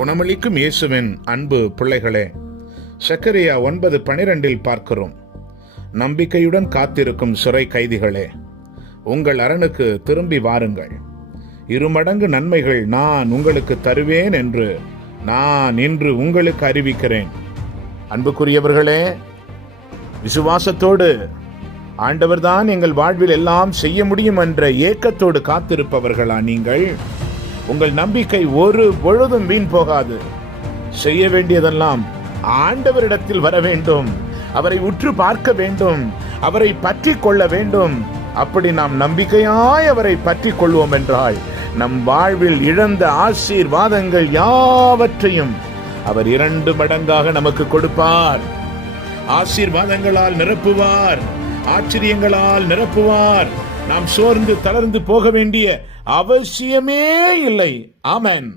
குணமளிக்கும் இயேசுவின் அன்பு பிள்ளைகளே சக்கரியா ஒன்பது பனிரெண்டில் பார்க்கிறோம். நம்பிக்கையுடன் காத்திருக்கும் சிறை கைதிகளே உங்கள் அரணுக்கு திரும்பி வாருங்கள். இருமடங்கு நன்மைகள் நான் உங்களுக்கு தருவேன் என்று நான் இன்று உங்களுக்கு அறிவிக்கிறேன். அன்புக்குரியவர்களே விசுவாசத்தோடு ஆண்டவர்தான் எங்கள் வாழ்வில் எல்லாம் செய்ய முடியும் என்ற ஏக்கத்தோடு காத்திருப்பவர்களா நீங்கள்? உங்கள் நம்பிக்கை ஒரு பொழுதும் வீண் போகாது. செய்ய வேண்டியதெல்லாம் ஆண்டவரிடத்தில் வர வேண்டும். அவரை உற்று பார்க்க வேண்டும். அவரை பற்றி கொள்ள வேண்டும். அப்படி நாம் நம்பிக்கையாய் அவரை பற்றி கொள்வோம் என்றால் நம் வாழ்வில் இழந்த ஆசீர்வாதங்கள் யாவற்றையும் அவர் இரண்டு மடங்காக நமக்கு கொடுப்பார். ஆசீர்வாதங்களால் நிரப்புவார். ஆச்சரியங்களால் நிரப்புவார். நாம் சோர்ந்து தளர்ந்து போக வேண்டிய அவசியமே இல்லை. ஆமன்.